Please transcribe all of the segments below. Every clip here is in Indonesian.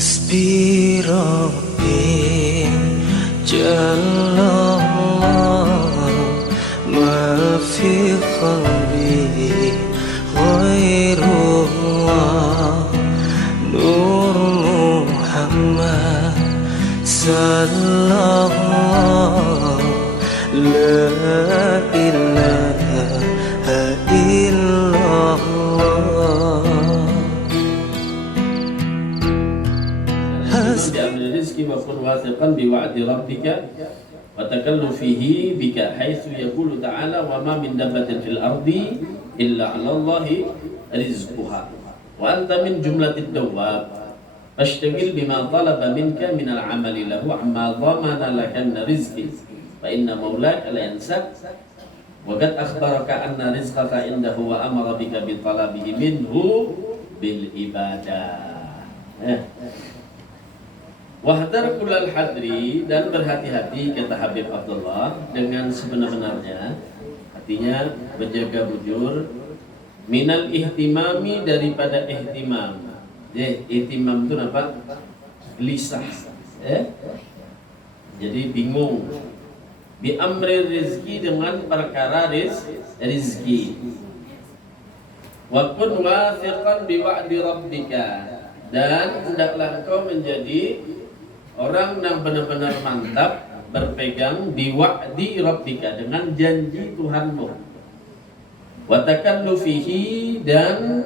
حسبي ربي جل الله ما في قلبي غير الله نور محمد صلى الله لا إله إلا الله. Diambil rizki wa kun wathiqan bi wa'di rabbika wa takallu fihi bika haitsu yaqulu ta'ala wa ma min dabbatin fil ardi illa 'ala Allahi rizquha wa anta min jumlatid dawab fashtagil bima talaba minka min al-'amali lahu amma dhamana laka rizqi fa inna maulaka la yansak wa qad akhbaraka anna rizqaka indahu wa amara bika bi talabihi minhu bil ibadah. Wahdar kulal hadri, dan berhati-hati kata Habib Abdullah dengan sebenar-benarnya, artinya berjaga bujur, minal ihtimami, daripada ihtimam. Ihtimam itu apa? Gelisah, jadi bingung. Bi amri rizki, dengan perkara rizki. Wa kun wathiqan bi wa'di rabbika, dan hendaklah engkau menjadi orang yang benar-benar mantap berpegang di wa'di rabbika, dengan janji Tuhanmu. Wa takallu fihi, dan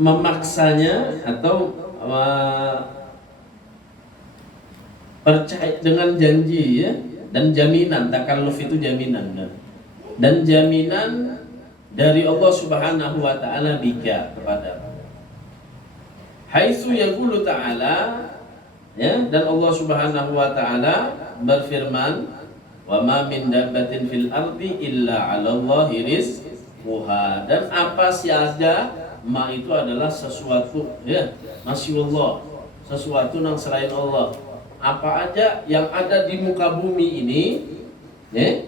memaksanya atau percaya dengan janji, ya, dan jaminan. Takalluf itu jaminan, dan jaminan dari Allah Subhanahu wa ta'ala bika, kepada haitsu yaqulu ta'ala, ya, dan Allah Subhanahu wa ta'ala berfirman, wa ma min dabbatin fil ardi illa 'ala Allahi rizquha, dan apa saja, ma itu adalah sesuatu, ya, masya Allah, sesuatu yang selain Allah. Apa aja yang ada di muka bumi ini, ya,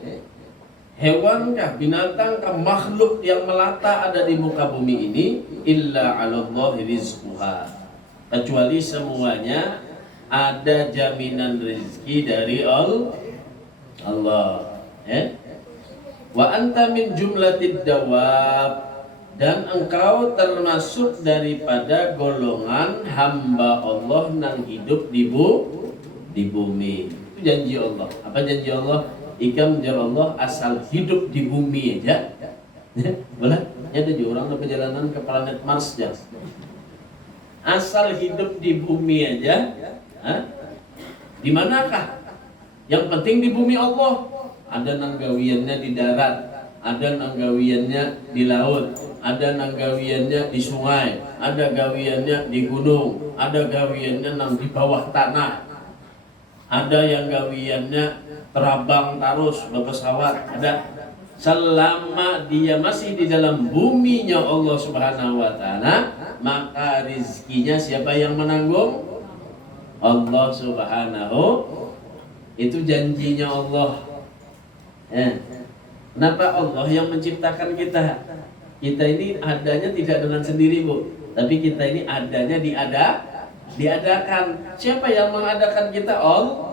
hewankah, binatangkah, makhluk yang melata ada di muka bumi ini, illa 'ala Allahi rizquha, kecuali semuanya ada jaminan rezeki dari Allah. Wa anta min jumlatid dawab, dan engkau termasuk daripada golongan hamba Allah yang hidup di bumi. Itu janji Allah. Apa janji Allah? Ikam jar Allah asal hidup di bumi aja. Boleh? Ada juga orang yang perjalanan ke planet Mars aja. Asal hidup di bumi aja. Di manakah? Yang penting di bumi Allah. Ada nanggawiannya di darat, ada nanggawiannya di laut, ada nanggawiannya di sungai, ada gawiannya di gunung, ada gawiannya di bawah tanah. Ada yang gawiannya terabang terus berpesawat, ada. Selama dia masih di dalam buminya Allah Subhanahu wa ta'ala, maka rizkinya siapa yang menanggung? Allah Subhanahu. Itu janjinya Allah. Kenapa Allah yang menciptakan kita? Kita ini adanya tidak dengan sendiri, Bu, tapi kita ini adanya diadakan. Siapa yang mengadakan kita? Allah.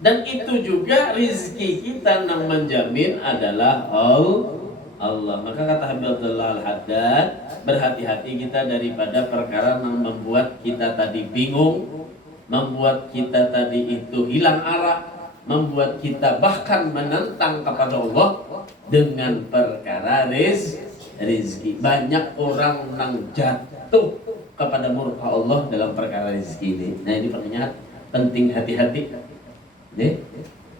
Dan itu juga rizki kita yang menjamin adalah Allah. Maka kata Habib Abdullah Al-Haddad, berhati-hati kita daripada perkara yang membuat kita tadi bingung, membuat kita tadi itu hilang arah, membuat kita bahkan menentang kepada Allah dengan perkara rizki. Banyak orang yang jatuh kepada murka Allah dalam perkara rizki ini. Nah, ini pertanyaan penting, hati-hati.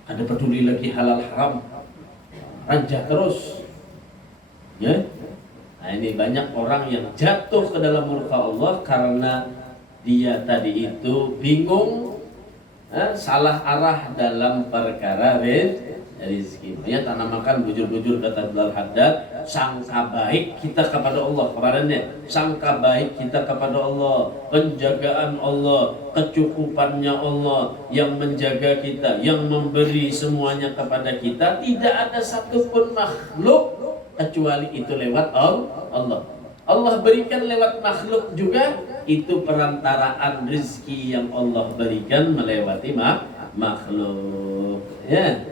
Ada peduli lagi halal haram, raja terus, ya. Nah, ini banyak orang yang jatuh ke dalam murka Allah karena dia tadi itu bingung, salah arah dalam perkara rizki. Makanya tanamakan bujur-bujur kata Abdul Haddad, sangka baik kita kepada Allah kemarinnya, sangka baik kita kepada Allah, penjagaan Allah, kecukupannya Allah yang menjaga kita, yang memberi semuanya kepada kita. Tidak ada satupun makhluk kecuali itu lewat Allah. Allah berikan lewat makhluk juga, itu perantaraan rezeki yang Allah berikan melewati makhluk. Ya.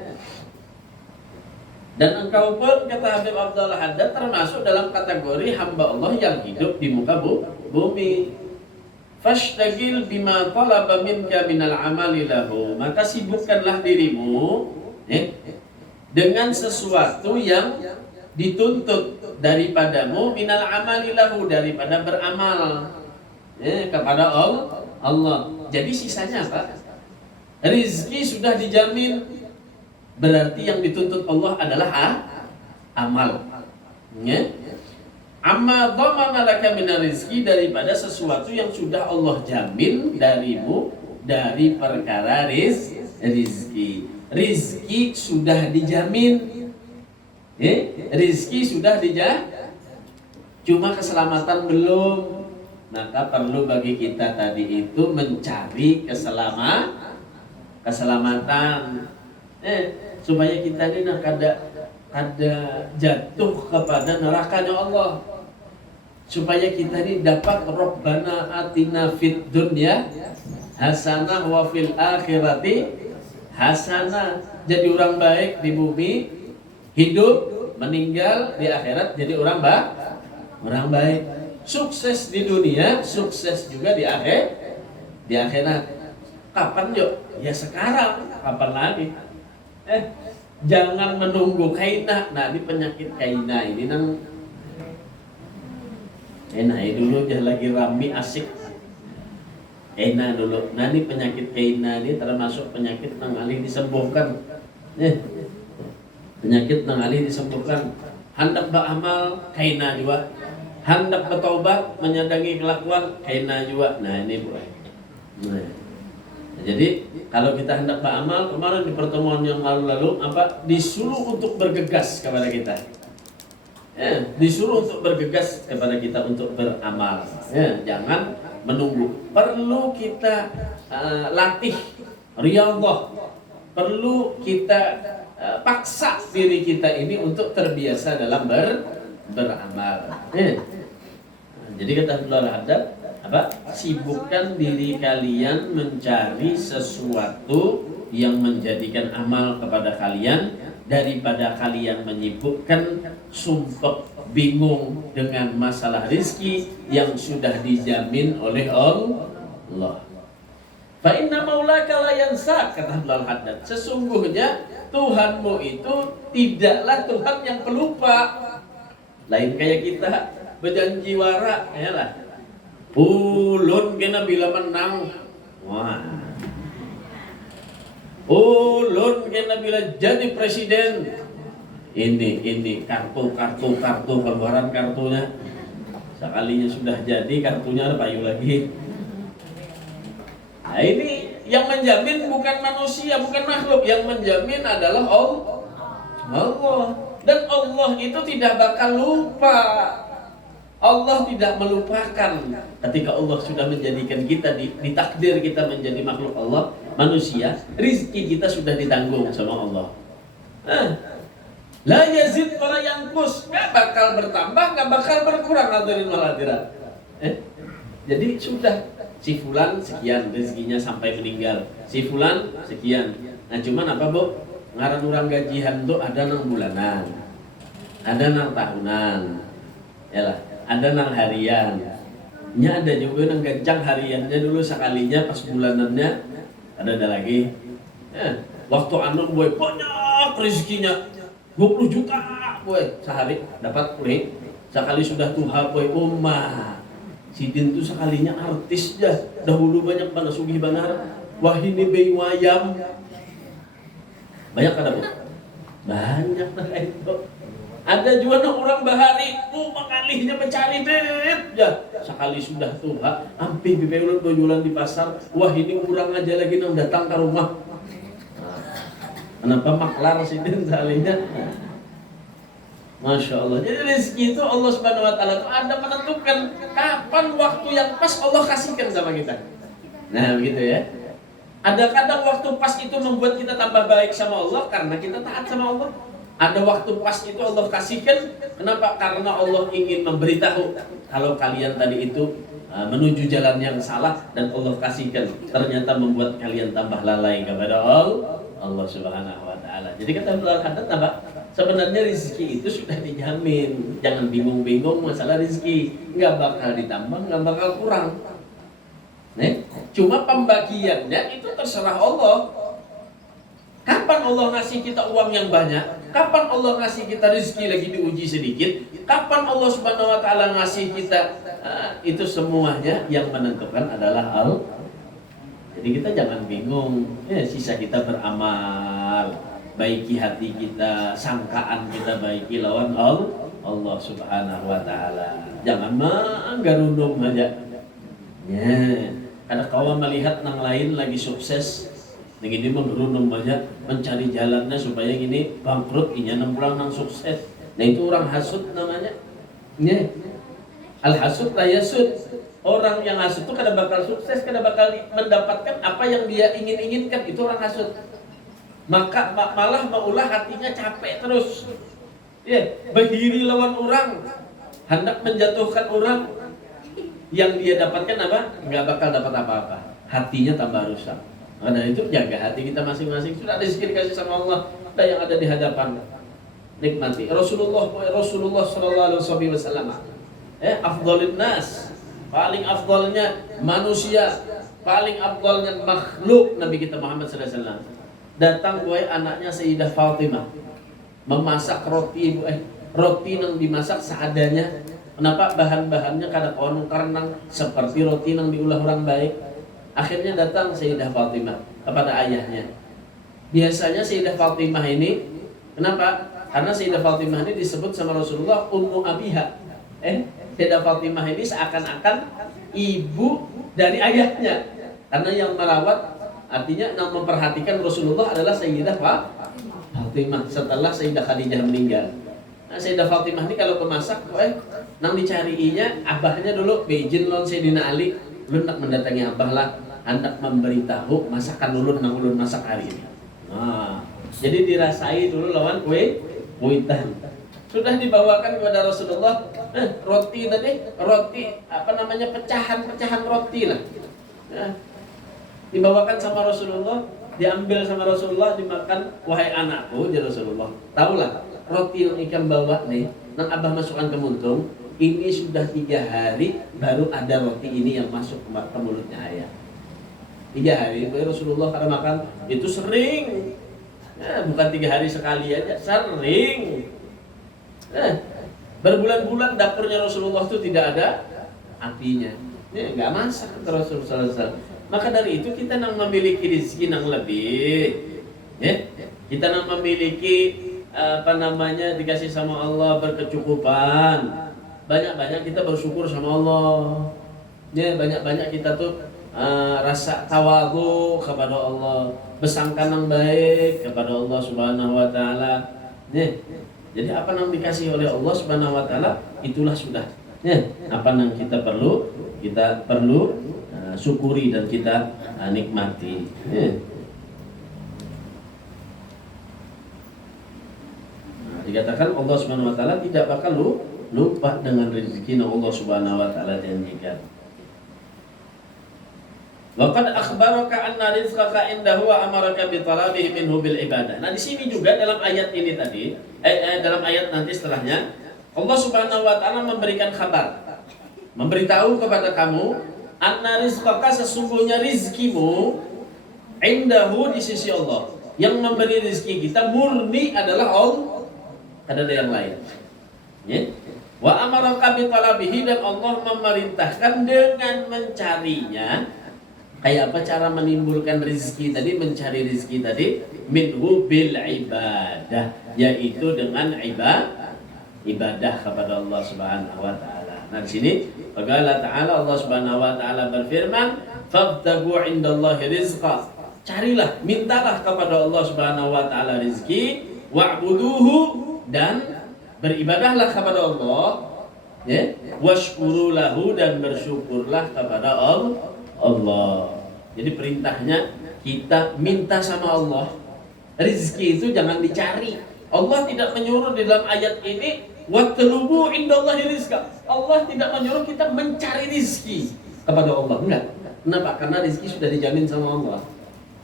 Dan engkau pun, kata Habib Abdullah Haddad, termasuk dalam kategori hamba Allah yang hidup di muka bumi. Fashtagil bima talaba minka minal amali lahu. Maka sibukkanlah dirimu dengan sesuatu yang dituntut daripadamu minal amali lahu, daripada beramal kepada Allah. Jadi sisanya apa? Rizki sudah dijamin, berarti yang dituntut Allah adalah amal. Amma dhamana laka minar rizki, daripada sesuatu yang sudah Allah jamin darimu dari perkara rizki. Rizki sudah dijamin. Rizki sudah dijamin. Cuma keselamatan belum. Maka perlu bagi kita tadi itu mencari keselamatan. Supaya kita ini kada jatuh kepada nerakanya Allah, supaya kita ini dapat Rabbana atina fid dunya hasanah wa fil akhirati hasanah. Jadi orang baik di bumi, hidup, meninggal di akhirat jadi orang baik. Sukses di dunia, sukses juga di akhirat. Kapan yuk? Ya sekarang. Kapan lagi? Jangan menunggu kaina. Nah, di penyakit kaina ini nang dulu dia lagi rame asik. Dulu. Nah, ini penyakit kaina ini termasuk penyakit nang alih disembuhkan. Penyakit nang alih disembuhkan. Hendak beramal kaina juga. Hendak bertaubat, menyadangi kelakuan kaina juga. Nah, ini Bu. Jadi kalau kita hendak beramal, kemarin di pertemuan yang lalu disuruh untuk bergegas kepada kita. Disuruh untuk bergegas kepada kita untuk beramal. Jangan menunggu. Perlu kita latih riyadhah. Perlu kita paksa diri kita ini untuk terbiasa dalam beramal. Jadi kata Abdullah Haddad, sibukkan diri kalian mencari sesuatu yang menjadikan amal kepada kalian, daripada kalian menyibukkan sumpah bingung dengan masalah rizki yang sudah dijamin oleh Allah. Fa inna maulaka la yansa, kata Abdullah Haddad, sesungguhnya Tuhanmu itu tidaklah Tuhan yang pelupa. Lain kayak kita berjanji wara, ya lah. Ulun kena bila menang, wah. Ulun kena bila jadi presiden. Ini kartu keluaran kartunya. Sekalinya sudah jadi kartunya ada payu lagi. Nah, ini yang menjamin bukan manusia, bukan makhluk. Yang menjamin adalah Allah. Dan Allah itu tidak bakal lupa. Allah tidak melupakan. Ketika Allah sudah menjadikan kita ditakdir kita menjadi makhluk Allah, manusia, rizki kita sudah ditanggung sama Allah. La yazid wala yanqus, enggak bakal bertambah, enggak bakal berkurang hadirin wal hadirat. Jadi sudah, si fulan sekian rezekinya sampai meninggal, si fulan sekian. Nah cuman apa Bu? Ngaran orang gajian tuh ada nang bulanan, ada nang tahunan, yalah. Ada nang harian, ada juga nang gancang hariannya dulu sekalinya, pas bulanannya ada lagi. Waktu anu boy banyak rezekinya, 20 juta boy sehari dapat boy. Sekali sudah tuha boy Sidin tuh sekalinya artis dah. Dahulu banyak pada sugih banar. Wah ini bayi wayam. Banyak ada Bu? Banyak lah itu. Ada juga orang bahari, mengalihnya mencari bet, ya. Sekali sudah tuha, hampir bipeulut jualan di pasar. Wah ini kurang aja lagi nang datang ke rumah. Kenapa maklar sih sekalinya? Masya Allah. Jadi rezeki itu Allah Subhanahu Wa Taala itu ada menentukan kapan waktu yang pas Allah kasihkan sama kita. Nah begitu ya. Ada kadang waktu pas itu membuat kita tambah baik sama Allah karena kita taat sama Allah. Ada waktu pas itu Allah kasihkan. Kenapa? Karena Allah ingin memberitahu kalau kalian tadi itu menuju jalan yang salah, dan Allah kasihkan ternyata membuat kalian tambah lalai kepada Allah Subhanahu wa taala. Jadi kata Abdul Haddad apa? Sebenarnya rezeki itu sudah dijamin. Jangan bingung-bingung masalah rezeki. Nggak bakal ditambah, nggak bakal kurang. Cuma pembagiannya itu terserah Allah. Kapan Allah ngasih kita uang yang banyak? Kapan Allah ngasih kita rezeki lagi diuji sedikit? Kapan Allah Subhanahu wa taala ngasih kita? Itu semuanya yang menentukan adalah Allah. Jadi kita jangan bingung. Sisa kita beramal, baiki hati kita, sangkaan kita baiki lawan Allah Subhanahu wa taala. Jangan menggarundung aja. Ada kawan melihat yang lain lagi sukses, yang ini menggerundung banyak, mencari jalannya supaya gini bangkrut, inya pulang nang sukses. Nah itu orang hasud namanya. Al hasud la yasud. Orang yang hasud itu kada bakal sukses, kada bakal mendapatkan apa yang dia inginkan. Itu orang hasud. Maka malah maulah hatinya capek terus. Berdiri lawan orang, hendak menjatuhkan orang. Yang dia dapatkan apa? Nggak bakal dapat apa-apa. Hatinya tambah rusak. Nah itu jaga hati kita masing-masing. Sudah ada rezeki dikasih sama Allah. Ada yang ada di hadapan. Nikmati. Rasulullah sallallahu alaihi wasallam. Afdhalun nas. Paling afdhalnya manusia, paling afdhalnya makhluk Nabi kita Muhammad sallallahu alaihi wasallam. Datang anaknya Sayyidah Fatimah. Memasak roti roti yang dimasak seadanya. Kenapa? Bahan-bahannya kada kono karenang seperti roti yang diulah orang baik. Akhirnya datang Sayyidah Fatimah kepada ayahnya. Biasanya Sayyidah Fatimah ini, kenapa? Karena Sayyidah Fatimah ini disebut sama Rasulullah Ummu Abiha. Sayyidah Fatimah ini seakan-akan ibu dari ayahnya. Karena yang merawat, artinya yang memperhatikan Rasulullah adalah Sayyidah Fatimah setelah Sayyidah Khadijah meninggal. Nah, Sayyidah Fatimah ini kalau kemasak, nang dicariinya abahnya dulu beijin lon Sayyidina Ali, lu nak mendatangi abah lah, hendak memberitahu masakan ulun nang ulun masak hari ini. Nah, jadi dirasai dulu lawan kuitan. Sudah dibawakan kepada Rasulullah, roti tadi, pecahan roti lah. Nah, dibawakan sama Rasulullah, diambil sama Rasulullah, dimakan. Wahai anakku, jadi Rasulullah, tahulah roti yang ikan bawa nih, nang abah masukkan ke muntung, ini sudah 3 hari baru ada roti ini yang masuk ke mulutnya ayah. 3 hari, Rasulullah kalau makan itu sering, bukan 3 hari sekali aja, sering. Berbulan-bulan dapurnya Rasulullah itu tidak ada apinya, nggak masak kata Rasulullah. Maka dari itu kita nang memiliki rezeki nang lebih, kita nang memiliki dikasih sama Allah berkecukupan, banyak-banyak kita bersyukur sama Allah. Banyak-banyak kita tuh rasa tawadhu kepada Allah, bersangka yang baik kepada Allah Subhanahu wa taala. Jadi apa yang dikasih oleh Allah Subhanahu wa taala itulah sudah. Apa yang kita perlu syukuri dan kita nikmati. Dikatakan Allah Subhanahu wa taala tidak bakal lupa dengan rezeki yang Allah Subhanahu wa taala janjikan. Wa qad akhbaraka anna rizqaka indahu wa amaraka bi talabihi minhu bil ibadah. Nah, di sini juga dalam ayat ini tadi, dalam ayat nanti setelahnya, Allah Subhanahu wa taala memberikan kabar, memberitahu kepada kamu, anna rizqaka, sesungguhnya rizkimu, indahu, di sisi Allah. Yang memberi rezeki kita murni adalah Allah. Ada yang lain. Wa amaraka bi talabihi, dan Allah memerintahkan dengan mencarinya. Kayak apa cara menimbulkan rezeki tadi, mencari rezeki tadi? Minhu bil ibadah, yaitu dengan ibadah kepada Allah Subhanahu wa taala. Nah, di sini qala ta'ala, Allah Subhanahu wa taala berfirman, "Fabtagu 'indallahi rizqa." Carilah, mintalah kepada Allah Subhanahu wa taala rezeki, wa'buduhu, dan beribadahlah kepada Allah, washkuru lahu, dan bersyukurlah kepada Allah. Jadi perintahnya kita minta sama Allah. Rezeki itu jangan dicari, Allah tidak menyuruh di dalam ayat ini watlubu indallahi rizqa. Allah tidak menyuruh kita mencari rizki kepada Allah, enggak. Kenapa? Karena rizki sudah dijamin sama Allah.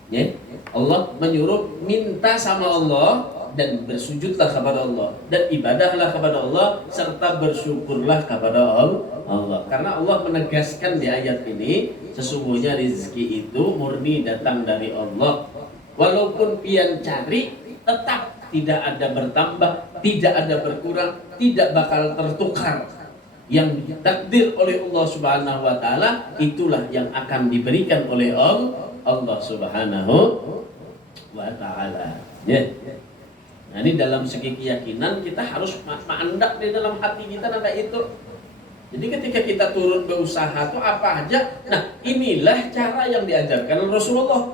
Ya, Allah menyuruh minta sama Allah dan bersujudlah kepada Allah dan ibadahlah kepada Allah serta bersyukurlah kepada Allah. Karena Allah menegaskan di ayat ini sesungguhnya rizki itu murni datang dari Allah. Walaupun pian cari tetap tidak ada bertambah, tidak ada berkurang, tidak bakal tertukar. Yang ditakdir oleh Allah Subhanahu wa taala itulah yang akan diberikan oleh Allah Subhanahu wa taala. Ya. Nah, ini dalam segi keyakinan kita harus mandak di dalam hati kita ada itu. Jadi ketika kita turun berusaha itu apa aja. Nah, inilah cara yang diajarkan oleh Rasulullah.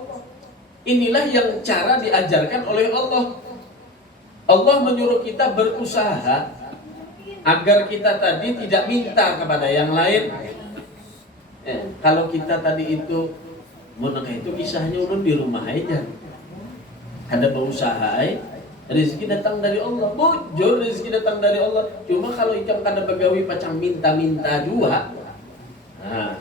Inilah yang cara diajarkan oleh Allah. Allah menyuruh kita berusaha agar kita tadi tidak minta kepada yang lain. Kalau kita tadi itu itu kisahnya ulun di rumah aja. Ada berusaha rezeki datang dari Allah, bujur rezeki datang dari Allah. Cuma kalau ikam kada begawi pacang minta-minta juga, nah,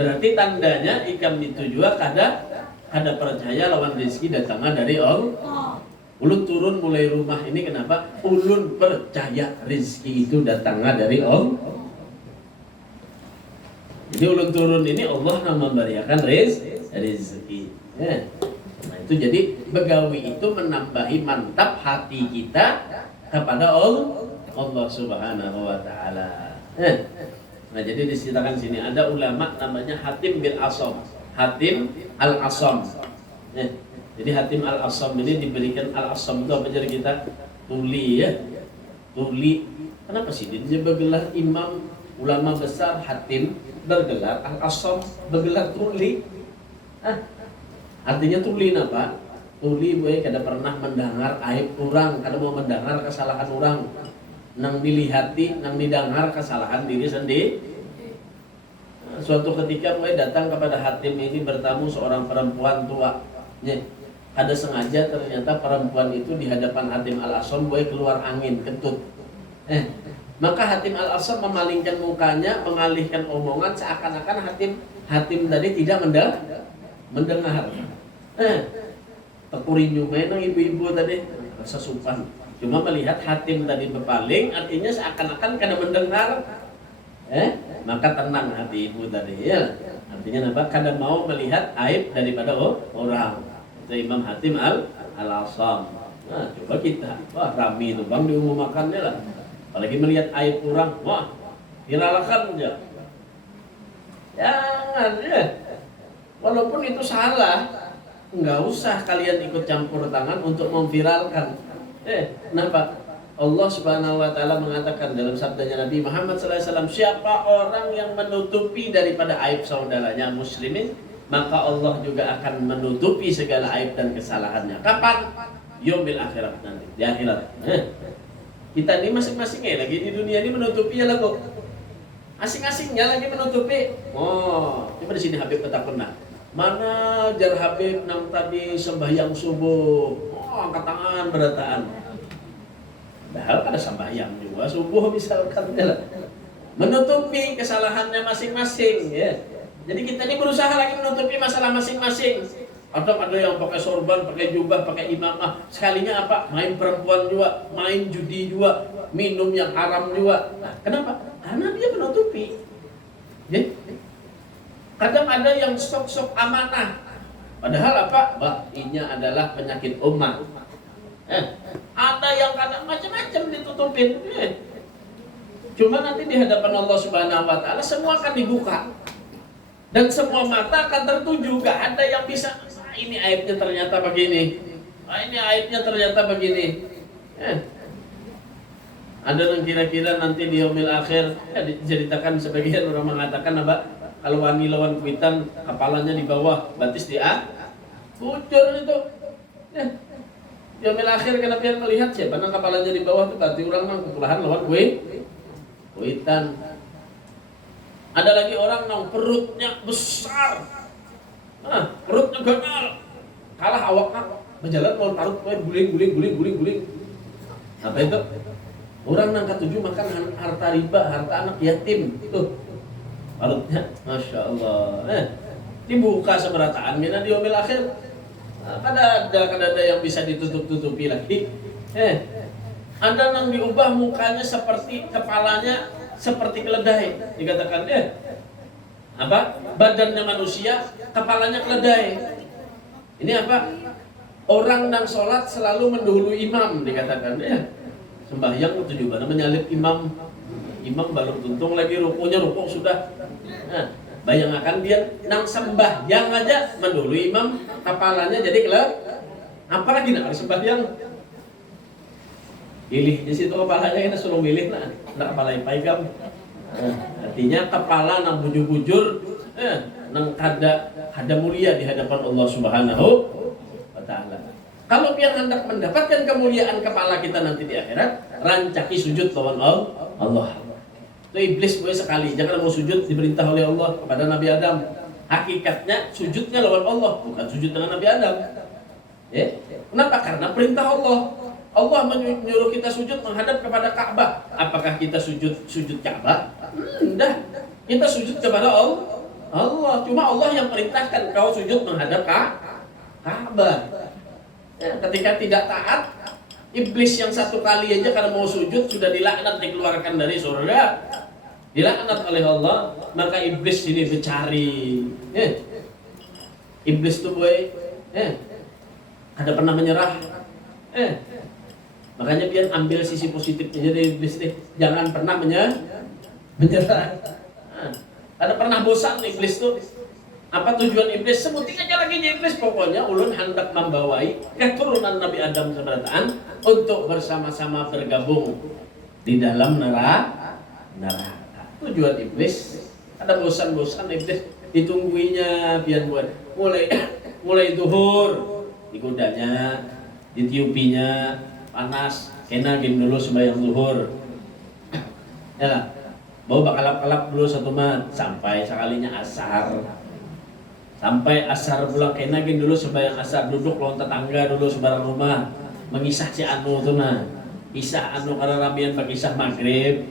berarti tandanya ikam itu juga kada percaya lawan rezeki datangnya dari Allah. Ulun turun mulai rumah ini kenapa? Ulun percaya rezeki itu datangnya dari Allah. Jadi ulun turun ini Allah yang memberikan rezeki. Ya. Nah, itu jadi begawi itu menambahi mantap hati kita kepada Allah Subhanahu wa taala. Nah, jadi diceritakan sini ada ulama namanya Hatim bin Asam. Hatim al-Asam. Jadi Hatim al-Asam ini diberikan al-Asam itu apa jadi kita? Tuli ya. Tuli. Kenapa sih dia bergelar imam ulama besar Hatim bergelar al-Asam bergelar tuli? Artinya tuli apa? Tuli boy kada pernah mendengar aib orang, kada mau mendengar kesalahan orang. Nang dilihati, nang didengar kesalahan diri sendiri. Suatu ketika boy datang kepada Hatim ini bertamu seorang perempuan tua. Ada sengaja ternyata perempuan itu di hadapan Hatim al-Asam boy keluar angin kentut. Maka Hatim al-Asam memalingkan mukanya, mengalihkan omongan seakan-akan Hatim tadi tidak mendengar. Tekurin juga yang ibu-ibu tadi rasa supan. Cuma melihat Hatim tadi berpaling, artinya seakan-akan kada mendengar. Maka tenang hati ibu tadi ya. Artinya apa? Kada mau melihat aib daripada orang. Itu Imam Hatim al-Asam. Nah, coba kita, wah rami itu bang diumumkannya lah. Apalagi melihat aib orang, wah viralkan aja. Jangan ya. Walaupun itu salah, nggak usah kalian ikut campur tangan untuk memviralkan. Kenapa? Allah Subhanahu wa taala mengatakan dalam sabdanya Nabi Muhammad SAW, siapa orang yang menutupi daripada aib saudaranya muslimin, maka Allah juga akan menutupi segala aib dan kesalahannya. Kapan? Yaumil akhirat nanti, di akhirat. Kita ini masing-masing lagi di dunia ini menutupi ya lagu. Asing-asingnya lagi menutupi. Coba di sini Habib katakan nah. Mana jar Habib nang tadi sembahyang subuh? Angkat tangan berataan. Padahal ada sembahyang juga subuh misalkan lah. Menutupi kesalahannya masing-masing ya. Jadi kita ini berusaha lagi menutupi masalah masing-masing. Ada yang pakai sorban, pakai jubah, pakai imamah. Sekalinya apa? Main perempuan juga, main judi juga, minum yang haram juga. Nah, kenapa? Karena dia menutupi. Ya? Kadang ada yang sok-sok amanah. Padahal apa? Ini adalah penyakit umat. Ada yang kadang macam-macam ditutupin. Cuma nanti di hadapan Allah Subhanahu wa taala semua akan dibuka. Dan semua mata akan tertuju. Gak ada yang bisa, ini aibnya ternyata begini. Ini aibnya ternyata begini. Ada yang kira-kira nanti di yaumil akhir diceritakan sebagian orang mengatakan apa? Kalau wani lawan kuitan kepalanya di bawah, batis di bujur itu. Yaumil akhir kenapa yang melihat siapa nang kepalanya di bawah itu berarti orang nang kekulahan lawan kuitan. Ada lagi orang nang perutnya besar. Perutnya gagal. Kalah awaknya berjalan mau parut, guling. Apa itu? Orang nang ketujuh makan harta riba, harta anak yatim. Tuh, parutnya, masya Allah. Dibuka seberataan, mina di yaumil akhir. Kada ada yang bisa ditutup-tutupi lagi. Ada nang diubah mukanya seperti kepalanya seperti keledai. Dikatakan apa? Badannya manusia, kepalanya keledai. Ini apa? Orang nang sholat selalu mendahului imam, dikatakan sembahyang tujuh mana menyalip imam. Imam baru tuntung lagi rukunya, rukuk sudah. Bayangkan dia nang sembahyang aja mendahului imam, kepalanya jadi apalagi nak sembahyang. Pilih di situ kepalanya kita suruh milih nak kepala paigam. Artinya kepala nang bujur-bujur nang kada mulia di hadapan Allah Subhanahu wa taala. Kalau biar hendak mendapatkan kemuliaan kepala kita nanti di akhirat, rancaki sujud lawan Allah. Itu iblis boleh sekali, jangan mau sujud diperintah oleh Allah kepada Nabi Adam. Hakikatnya sujudnya lawan Allah, bukan sujud dengan Nabi Adam. Kenapa? Karena perintah Allah. Allah menyuruh kita sujud menghadap kepada Ka'bah. Apakah kita sujud Ka'bah? Enggak. Kita sujud kepada Allah. Cuma Allah yang perintahkan kau sujud menghadap Ka'bah. Ketika tidak taat, iblis yang satu kali aja karena mau sujud sudah dilaknat, dikeluarkan dari surga, dilaknat oleh Allah. Maka iblis ini mencari. Iblis tuh boy, ada pernah menyerah. Makanya biar ambil sisi positifnya dari iblis deh. Jangan pernah menyerah. Ada pernah bosan iblis tuh. Apa tujuan iblis? Sebutin aja lagi iblis. Pokoknya ulun hendak membawai keturunan Nabi Adam seberataan untuk bersama-sama bergabung di dalam neraka. Tujuan iblis. Ada bosan-bosan iblis ditungguinya biar buat mulai zuhur digodanya, ditiupinya panas, kena game dulu sembahyang zuhur. Ya lah. Bawa bakalap-kalap dulu satu mat sampai sekalinya asar. Sampai asar pulang kenagin dulu sembahyang asar, duduk lawan tetangga dulu sebarang rumah, mengisah si anu tuh nah. Kisah anu karena ramian berkisah maghrib.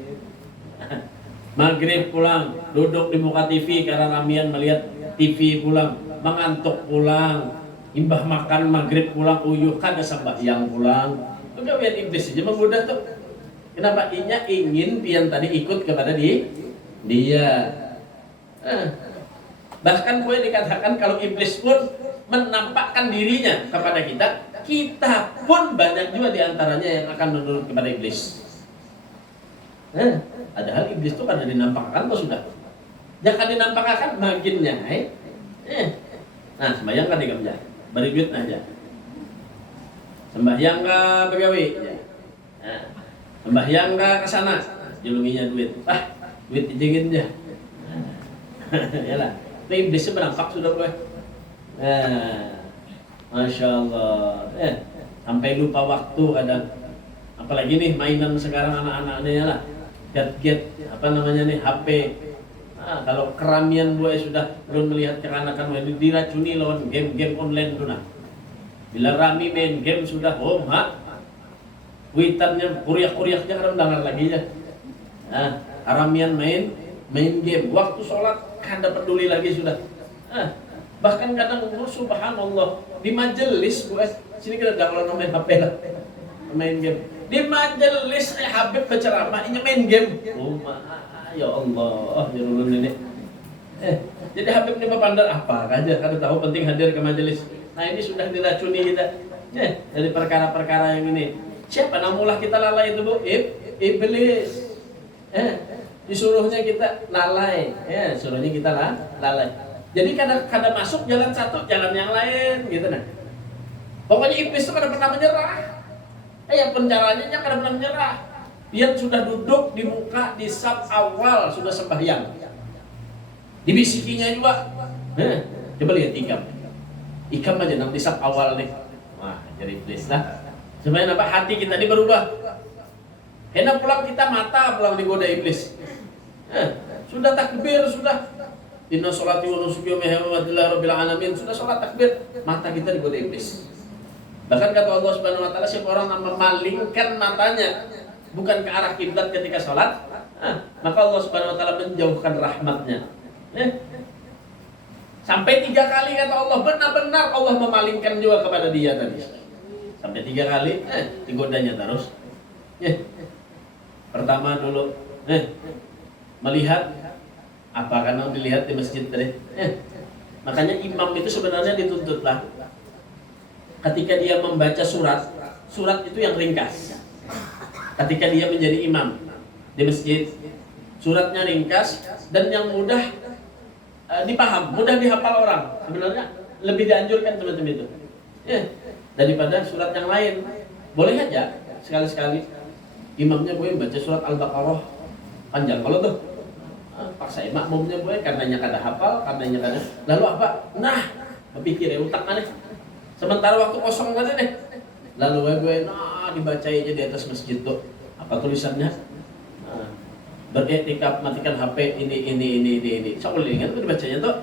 Maghrib pulang, duduk di muka TV karena ramian melihat TV pulang, mengantuk pulang, imbah makan maghrib pulang, uyuh kada sembahyang pulang. Udah biar iblis aja menggoda tuh. Kenapa? Inya ingin pian tadi ikut kepada dia. Bahkan boleh dikatakan kalau iblis pun menampakkan dirinya kepada kita, kita pun banyak juga diantaranya yang akan menurut kepada iblis. Padahal iblis itu karena dinampakkan tuh sudah. Jangan dinampakkan makinnya. Nah, sembahyang kan digambar, beri duit aja. Sembahyang ke pegawai. Sembahyang ke sana, julunginya duit. Duit dijengin aja. Yalah. Tapi iblisnya berangkat sudah boleh. Masya Allah. Sampai lupa waktu kadang. Apalagi nih mainan sekarang anak-anaknya lah. Gadget, apa namanya nih, HP. Kalau keramian gue sudah belum melihat kekanakan ini diracuni lawan game online tuh nah. Bila rami main game sudah witannya kuriak-kuriaknya kadang dengar lagi ya. Keramian main game. Waktu sholat kada peduli lagi sudah. Bahkan kadang subhanallah di majelis gue sini kita jangan main HP lah, main game. Di majelis Habib berceramah ini main game. Ya Allah, ya Allah ini. Jadi Habib ini pandang apa aja, kada tahu penting hadir ke majelis. Nah ini sudah diracuni kita. Dari perkara-perkara yang ini. Siapa namulah kita lalai itu bu? Iblis. Disuruhnya kita lalai, suruhnya kita lalai. Jadi kadang masuk jalan satu, jalan yang lain, gitu nah. Pokoknya iblis itu kada pernah menyerah. Pencaranya kada pernah menyerah. Dia sudah duduk di muka di saf awal sudah sembahyang. Dibisikinya juga. Coba lihat ikam aja nang di saf awal nih. Wah, jadi iblis lah. Sebenarnya apa hati kita ini berubah. Enak pulang kita mata pulang digoda iblis. Sudah takbir sudah. Inna sholati wa nusuki wa mahiyaya wa mamati lillahi rabbil alamin. Sudah sholat takbir, mata kita digoda iblis. Bahkan kata Allah Subhanahu wa taala, siapa orang yang memalingkan matanya bukan ke arah kiblat ketika sholat, maka Allah Subhanahu wa taala menjauhkan rahmatnya. Sampai 3 kali kata Allah, benar-benar Allah memalingkan juga kepada dia tadi. Sampai 3 kali, digodanya terus. Pertama dulu, melihat apa karena dilihat di masjid tadi. Makanya imam itu sebenarnya dituntutlah ketika dia membaca surat itu yang ringkas. Ketika dia menjadi imam di masjid, suratnya ringkas dan yang mudah dipaham, mudah dihafal orang. Sebenarnya lebih dianjurkan semacam itu. Daripada surat yang lain. Boleh aja sekali-sekali imamnya boleh baca surat Al-Baqarah panjang kalau tuh. Paksa makmumnya boleh karenanya kada hafal, karenanya kada. Lalu apa? Nah, berpikir ya utak aneh. Sementara waktu kosong tadi deh. Lalu gue dibacain aja di atas masjid tuh. Apa tulisannya? Beriktikaf, matikan HP ini. Soalnya kan tuh dibacanya tuh.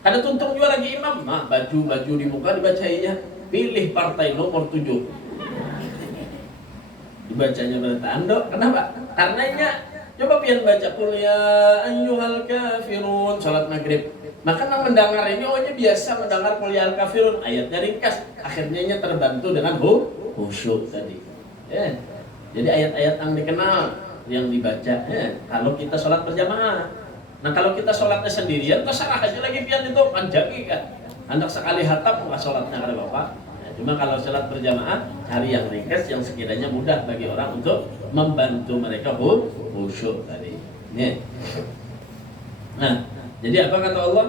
Ada tuntung juga lagi imam. Baju di muka dibacainya. Pilih partai nomor 7. Dibacanya bertanda. Kenapa? Karenanya coba pian baca qul ya ayyuhal kafirun salat maghrib. Maka nang mendengar ini biasa mendengar qul ya al kafirun, ayatnya ringkas, akhirnya terbantu dengan khusyuk tadi. Jadi ayat-ayat yang dikenal yang dibaca kalau kita sholat berjamaah. Nah kalau kita sholatnya sendirian terserah aja lagi pian itu panjangi kan. Hendak sekali hatam nggak sholatnya kada Bapak. Cuma kalau sholat berjamaah cari yang ringkas yang sekiranya mudah bagi orang untuk membantu mereka khusyuk tadi. Nah, jadi apa kata Allah?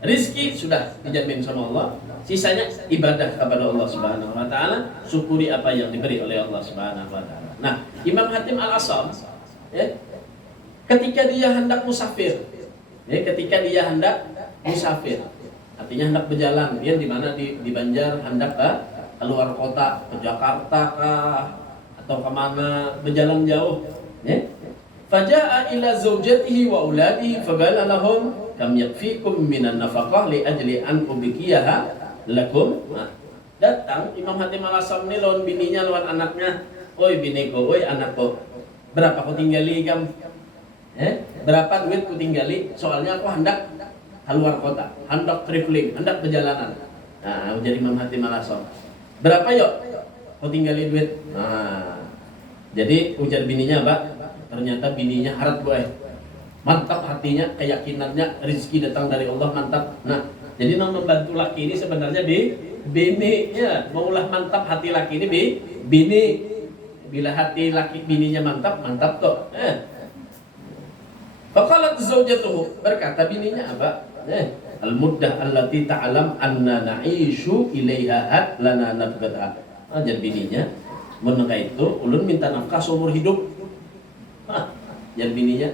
Rizki sudah dijamin sama Allah. Sisanya ibadah kepada Allah Subhanahu wa taala, syukuri apa yang diberi oleh Allah Subhanahu wa taala. Nah, Imam Hatim Al-Asam ketika dia hendak musafir, artinya hendak berjalan, dia di mana di Banjar, hendak ke keluar kota, ke Jakarta kah atau kemana, berjalan jauh. Faja'a ila zawjatihi wa auladihi faqala lahum kam yakfikum minan nafaqah li ajli an ubikiyaha lakum. Datang Imam Hatim Al-Asam ini lawan bininya, lawan anaknya. Oi biniku, oi anakku, berapa kau tinggali kamu? Berapa duit ku tinggali? Soalnya aku hendak keluar kota, hendak traveling, hendak perjalanan. Nah, jadi Imam Hatim Al-Asam. Berapa yuk? Kau tinggali duit? Nah, jadi ujar bininya, Pak. Ternyata bininya harap gue. Mantap hatinya, keyakinannya rezeki datang dari Allah, mantap. Nah, jadi yang membantu laki ini sebenarnya bini ya, maulah mantap hati laki ini bini. Bila hati laki bininya mantap tuh. Faqalat zawjatuhu, berkata bininya apa? Al-muddah allati ta'lam anna na'ishu ilaiha lana nafqatha. Jadi bininya menengah itu ulun minta nafkah seumur hidup. Jadi bininya,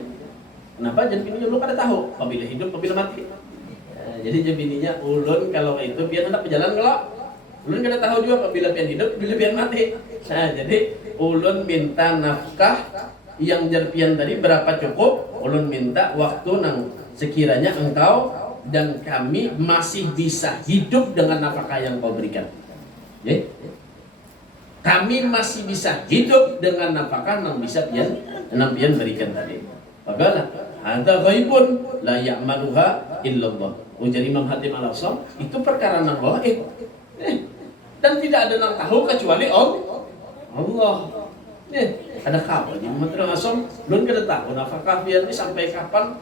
kenapa jadi bininya lu kada tahu apabila hidup apabila mati. Jadi bininya ulun kalau itu biar hendak berjalan kalau ulun kada tahu juga apabila pian hidup apabila pian mati. Nah, jadi ulun minta nafkah yang jerpian tadi berapa cukup, ulun minta waktu nang sekiranya engkau dan kami masih bisa hidup dengan nafkah yang kau berikan. Kami masih bisa hidup dengan nafkah yang bisa pian berikan tadi. Bagaimana? Ada ghaibun la ya'maluha illallah. Ujar Imam Hatim Al-Asam, itu perkara nang gaib. Dan tidak ada nang tahu kecuali Allah. Ada kabar di Imam Hatim Al-Asam, belum kada tahu nafkah pian ini sampai kapan.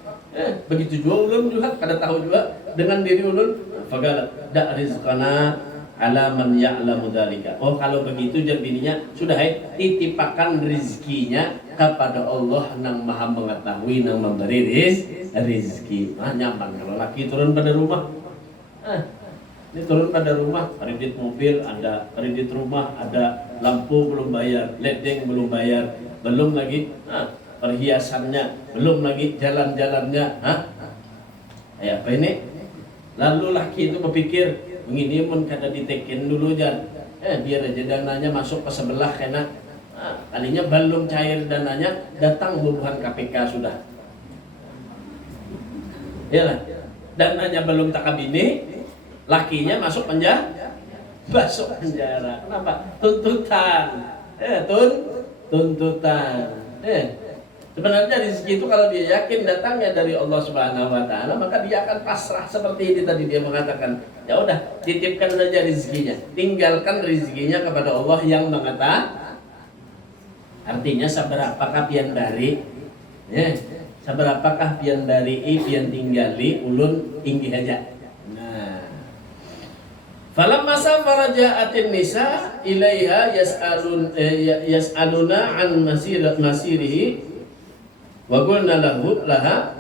Begitu juga ulun juga kada tahu juga dengan diri ulun. Fagalat da rizqana ala man ya'lamu dzalika. Oh, kalau begitu jadi bininya sudah titipakan rezekinya kepada Allah nang Maha mengetahui, nang memberi rezeki. Nyaman kalau laki turun pada rumah. Ini turun pada rumah, kredit mobil ada, kredit rumah ada, lampu belum bayar, ledeng belum bayar, belum lagi perhiasannya, belum lagi jalan-jalannya. Kayak apa ini? Lalu laki itu berpikir, ini pun kada ditekin dulu jan. Biar aja dananya masuk ke sebelah kena. Kalinya belum cair dananya, datang bubuhan KPK sudah. Iyalah, dananya belum takabini, lakinya masuk penjara. masuk penjara. Kenapa? Tuntutan. Tuntutan. Sebenarnya rezeki itu kalau dia yakin datangnya dari Allah Subhanahu wa taala, maka dia akan pasrah seperti ini tadi dia mengatakan, ya udah titipkan saja rezekinya. Tinggalkan rezekinya kepada Allah yang mengatakan. Artinya seberapakah pian dari seberapakah pian dari pian tinggali ulun tinggi aja. Nah, falamma safara ja'atin nisa ilaiha yas'aluna an masirihi wa qulna laha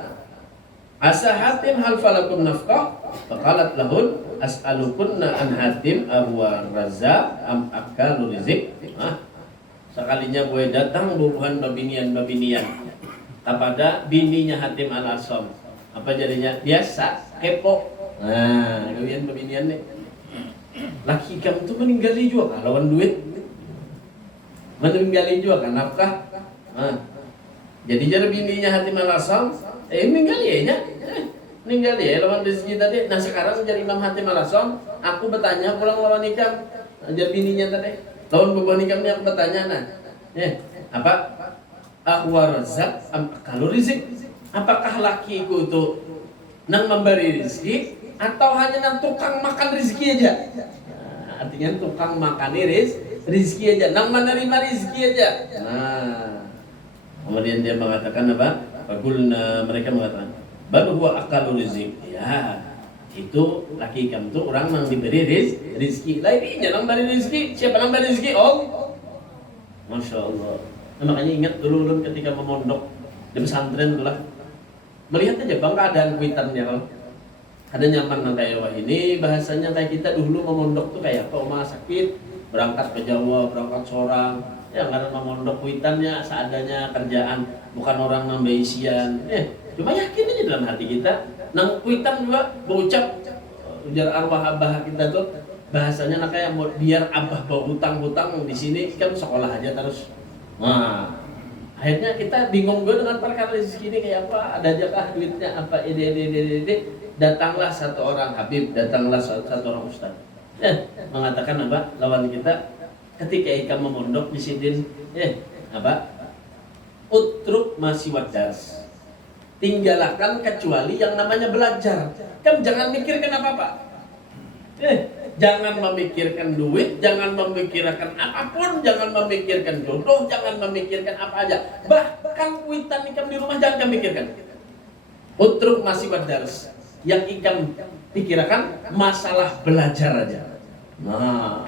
asa Hatim hal falakum nafqah faqalat lahun as'alukunna an Hatim ahwa razzaq am akalu rizq. Sekalinya gue datang buruhan babinian kepada bininya Hatim al-Asam. Apa jadinya? Biasa kepo. Nah, kalian babinian nih. Laki kamu tuh meninggali juga kan lawan duit. Meninggali juga kan nafkah. Jadi jadi bininya Hatim al-Asam, meninggal ya, meninggal ya lawan rezeki tadi. Nah sekarang jadi Imam Hatim al-Asam, aku bertanya pulang lawan nikam, jadi bininya tadi, lawan bubuh nikamnya aku bertanya, apa? Ahwa razak, kalau rizki, apakah lakiku itu nang memberi rizki atau hanya nang tukang makan rizki aja? Nah, artinya tukang makan rizki aja, nang menerima rizki aja. Nah. Kemudian dia mengatakan apa? Mereka mengatakan, baru huwa akalu rizq. Ya, itu laki kamu tuh orang yang diberi rizki. Lah ini jangan beri rizki. Siapa yang beri rizki? Oh, masya Allah. Nah, makanya ingat dulu ketika memondok di pesantren itulah. Melihat aja bang keadaan kuitannya kalau ada nyaman kayak wah ini bahasanya kayak kita dulu memondok tuh kayak apa? Oma sakit berangkat ke Jawa, berangkat seorang. Ya karena memondok kuitannya seadanya kerjaan, bukan orang nambah isian. Cuma yakin aja dalam hati kita. Nang kuitan juga berucap ujar arwah abah kita tuh bahasanya nak kayak biar abah bawa hutang-hutang di sini kan sekolah aja terus. Nah, akhirnya kita bingung gue dengan perkara rezeki ini kayak apa? Ada aja kah duitnya apa ide. Datanglah satu orang habib, datanglah satu orang ustaz. Mengatakan apa? Lawan kita ketika ikan memondok di sini, apa? Utruk masih wadas. Tinggalkan kecuali yang namanya belajar. Kan jangan mikirkan apa-apa. Jangan memikirkan duit, jangan memikirkan apapun, jangan memikirkan jodoh, jangan memikirkan apa aja. Bahkan kuitan ikan di rumah jangan kamu pikirkan. Utruk masih wadas. Yang ikan pikirkan masalah belajar aja. Nah,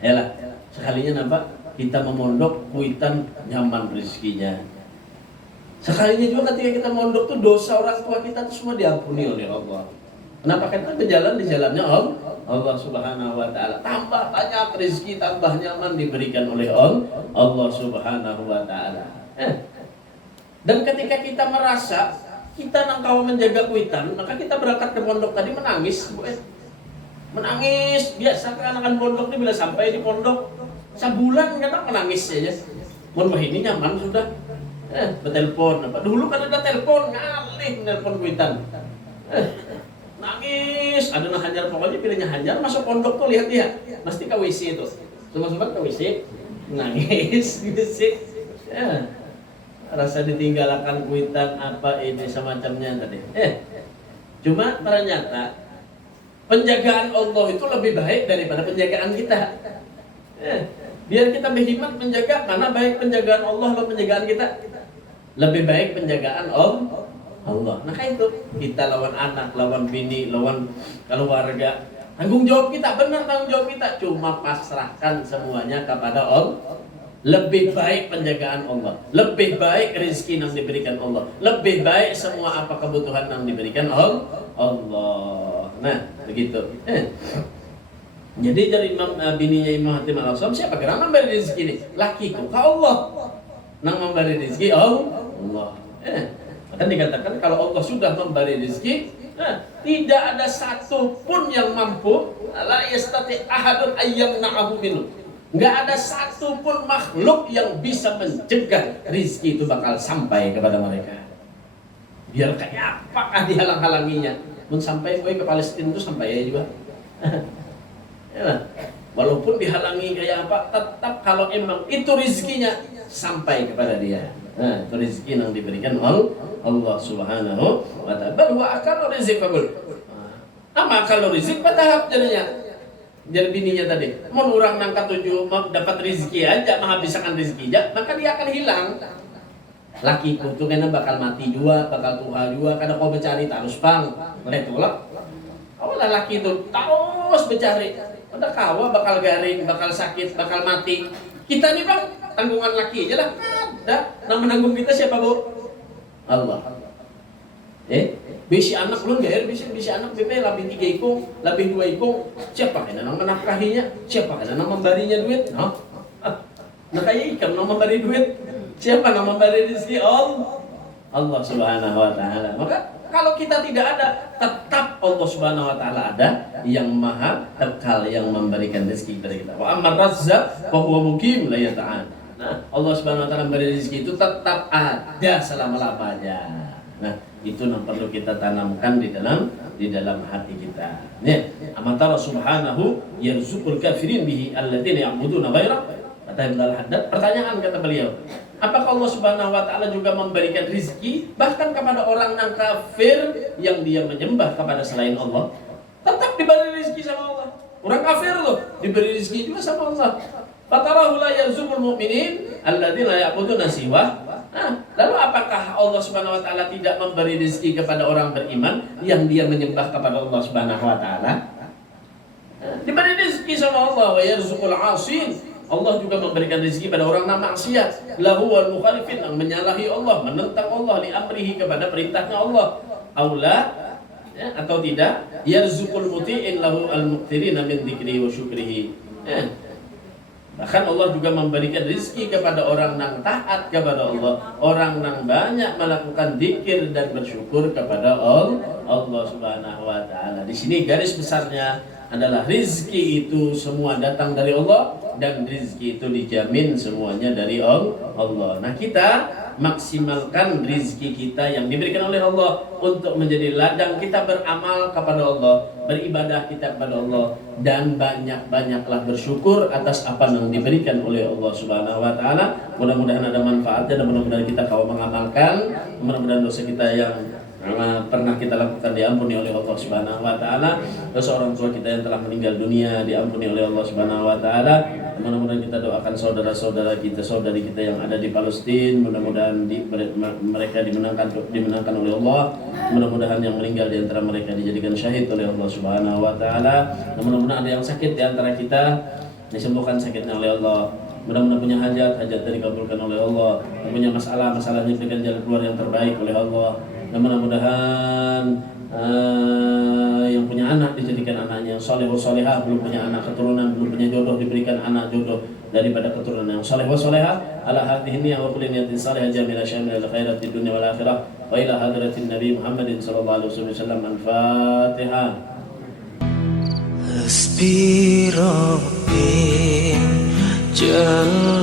elah, sekalinya nampak kita memondok kuitan nyaman rezekinya. Sekalinya juga ketika kita mondok tuh dosa orang tua kita tuh semua diampuni oleh Allah. Kenapa? Karena berjalan di jalannya Allah Subhanahu wa taala. Tambah banyak rezeki, tambah nyaman diberikan oleh Allah Subhanahu wa taala. Dan ketika kita merasa kita nangkau menjaga kuitan, maka kita berangkat ke pondok tadi menangis. Menangis, biasa kan pondok ini bila sampai di pondok sebulan kadang menangis aja. Mohon ini nyaman sudah. Bertelepon apa? Dulu kan ada telepon, ngalih telepon kuitan. Nangis, ada nah hajar pokoknya pilihnya hajar masuk pondok tuh lihat dia, mesti ke WC itu. Sempat ke WC, nangis WC. Rasa ditinggalkan kuitan apa ini semacamnya tadi. Cuma ternyata penjagaan Allah itu lebih baik daripada penjagaan kita. Biar kita berhikmat menjaga, mana baik penjagaan Allah atau penjagaan kita? Lebih baik penjagaan Allah. Nah itu kita lawan anak, lawan bini, lawan keluarga. Tanggung jawab kita, benar tanggung jawab kita. Cuma pasrahkan semuanya kepada Allah. Lebih baik penjagaan Allah, lebih baik rezeki yang diberikan Allah, lebih baik semua apa kebutuhan yang diberikan Allah. Nah begitu. Jadi dari bininya Imam Hatim al-Asam, siapa gerak memberi rezeki ini? Lakiku ke Allah. Nang memberi rezeki Allah. Kan dikatakan kalau Allah sudah memberi rezeki, tidak ada satu pun yang mampu la yastati ahadun ayyamna'ahu minhu. Enggak ada satu pun makhluk yang bisa mencegah rezeki itu bakal sampai kepada mereka. Biar kayak apakah dihalang-halanginya. Mun sampai ke Palestina itu sampai ya juga. Ya, walaupun dihalangi kayak apa, tetap kalau emang itu rizkinya sampai kepada dia. Nah, itu rizki yang diberikan oleh Allah Subhanahu wa ta'ala. Bahwa akal rizq kabul. Ama kalau rizq bertahap jadinya. Jadi bininya tadi, mau orang nangka tujuh dapat rizki aja, menghabiskan rizki aja, maka dia akan hilang. Laki itu kena bakal mati juga, bakal tua juga, karena kau mencari terus pang, oleh tolak. Kau laki itu terus mencari, udah kawa bakal garing, bakal sakit, bakal mati. Kita nih bang, tanggungan laki aja lah. Dah, nama menanggung kita siapa bu? Allah. Bisi anak belum gak bisi anak BP lebih 3 ikung, lebih 2 ikung. Siapa kena nama menafkahinya? Siapa kena nama memberinya duit? Nah kayak ikan nama memberi duit. Siapa nama memberi rezeki? Allah Subhanahu wa ta'ala. Maka kalau kita tidak ada, tetap Allah Subhanahu wa ta'ala ada yang maha kekal yang memberikan rezeki kepada kita. Wa amma razzaq fa huwa muqim la yata'an. Nah, Allah Subhanahu wa ta'ala memberi rezeki itu tetap ada selama-lamanya. Nah, itu yang perlu kita tanamkan di dalam hati kita. Ya, amantara subhanahu yarzuqul kafirin bihi alladziina ya'buduna ghairah. Pertanyaan kata beliau, apakah Allah Subhanahu wa ta'ala juga memberikan rizki bahkan kepada orang yang kafir yang dia menyembah kepada selain Allah? Tetap diberi rizki sama Allah. Orang kafir loh diberi rizki juga sama Allah. Fatarahu la yarzuqul mu'minin alladziina ya'buduna siwah. Nah, lalu apakah Allah Subhanahu wa ta'ala tidak memberi rizki kepada orang beriman yang dia menyembah kepada Allah Subhanahu wa ta'ala? Diberi rizki sama Allah. Wa yarzuqul 'asin. Allah juga memberikan rezeki pada orang yang maksiat, lahu wal mukhalifin, yang menyalahi Allah, menentang Allah, li amrihi, kepada perintahnya Allah. Aula ya, atau tidak, yarzuqul muti'in lahu al muqtirina min dzikrihi wa syukrihi. Ya. Bahkan Allah juga memberikan rezeki kepada orang yang taat kepada Allah, orang yang banyak melakukan zikir dan bersyukur kepada Allah Subhanahu wa ta'ala. Di sini garis besarnya adalah rizki itu semua datang dari Allah, dan rizki itu dijamin semuanya dari Allah. Nah, kita maksimalkan rizki kita yang diberikan oleh Allah untuk menjadi ladang kita beramal kepada Allah, beribadah kita kepada Allah, dan banyak-banyaklah bersyukur atas apa yang diberikan oleh Allah Subhanahu wa ta'ala. Mudah-mudahan ada manfaatnya dan mudah-mudahan kita kau mengamalkan. Mudah-mudahan dosa kita yang pernah kita lakukan diampuni oleh Allah Subhanahu wa ta'ala. Dosa orang tua kita yang telah meninggal dunia diampuni oleh Allah Subhanahu wa ta'ala. Mudah-mudahan kita doakan saudara-saudara kita, saudari kita yang ada di Palestina, mudah-mudahan mereka dimenangkan oleh Allah. Mudah-mudahan yang meninggal di antara mereka dijadikan syahid oleh Allah Subhanahu wa ta'ala. Mudah-mudahan ada yang sakit di antara kita disembuhkan sakitnya oleh Allah. Mudah-mudahan punya hajat dikabulkan oleh Allah. Punya masalahnya dengan jalan keluar yang terbaik oleh Allah. Dan mudah-mudahan yang punya anak dijadikan anaknya yang saleh wa salihah, belum punya anak keturunan, belum punya jodoh diberikan anak jodoh daripada keturunan yang saleh wa salihah. Ala hadhihi wa kulli niyatin salihah jamilah syamilal khairat di dunia wal akhirah. Wa ila hadratin Nabi Muhammadin sallallahu alaihi wasallam. Al-Fatihah. Hasbi Rabbi Jalla